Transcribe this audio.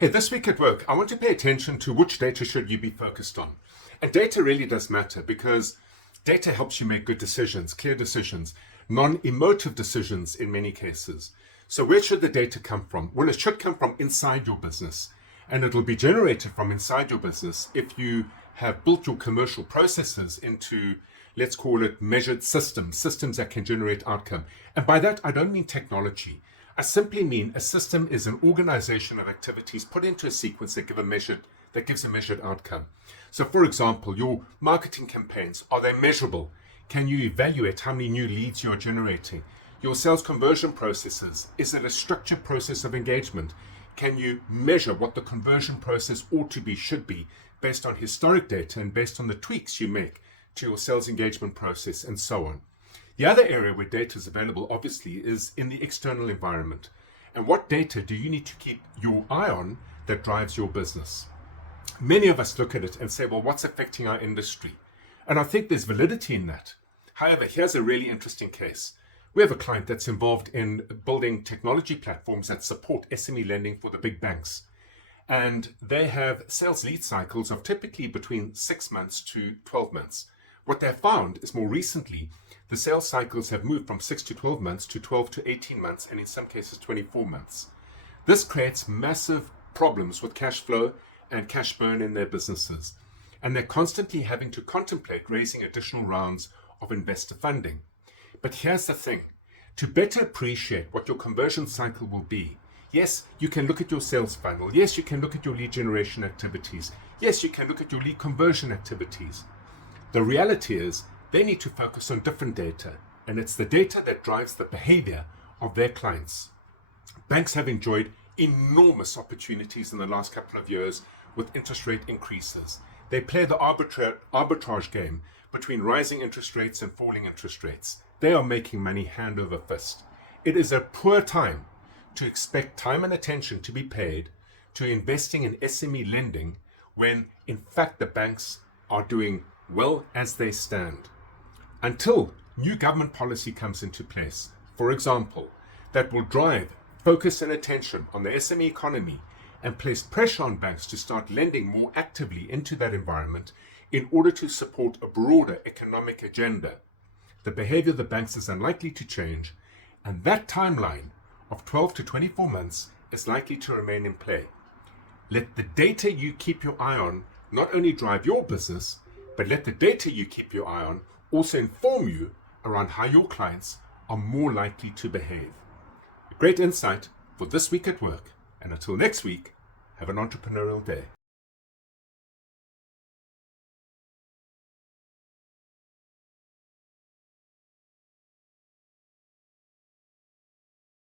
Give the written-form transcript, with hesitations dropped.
Hey, this week at work, I want to pay attention to which data should you be focused on. And data really does matter because data helps you make good decisions, clear decisions, non-emotive decisions in many cases. So where should the data come from? Well, it should come from inside your business, and it'll be generated from inside your business if you have built your commercial processes into, let's call it, measured systems that can generate outcome. And by that, I don't mean technology. I simply mean a system is an organization of activities put into a sequence that gives a measured outcome. So for example, your marketing campaigns, are they measurable? Can you evaluate how many new leads you're generating? Your sales conversion processes, is it a structured process of engagement? Can you measure what the conversion process ought to be, should be, based on historic data and based on the tweaks you make to your sales engagement process and so on? The other area where data is available, obviously, is in the external environment. And what data do you need to keep your eye on that drives your business? Many of us look at it and say, well, what's affecting our industry? And I think there's validity in that. However, here's a really interesting case. We have a client that's involved in building technology platforms that support SME lending for the big banks. And they have sales lead cycles of typically between 6 months to 12 months. What they've found is more recently, the sales cycles have moved from 6 to 12 months to 12 to 18 months, and in some cases 24 months. This creates massive problems with cash flow and cash burn in their businesses. And they're constantly having to contemplate raising additional rounds of investor funding. But here's the thing. To better appreciate what your conversion cycle will be, yes, you can look at your sales funnel. Yes, you can look at your lead generation activities. Yes, you can look at your lead conversion activities. The reality is they need to focus on different data, and it's the data that drives the behavior of their clients. Banks have enjoyed enormous opportunities in the last couple of years with interest rate increases. They play the arbitrage game between rising interest rates and falling interest rates. They are making money hand over fist. It is a poor time to expect time and attention to be paid to investing in SME lending when, in fact, the banks are doing well as they stand. Until new government policy comes into place, for example, that will drive focus and attention on the SME economy and place pressure on banks to start lending more actively into that environment in order to support a broader economic agenda, the behavior of the banks is unlikely to change, and that timeline of 12 to 24 months is likely to remain in play. Let the data you keep your eye on not only drive your business, but let the data you keep your eye on also inform you around how your clients are more likely to behave. A great insight for this week at work. And until next week, have an entrepreneurial day.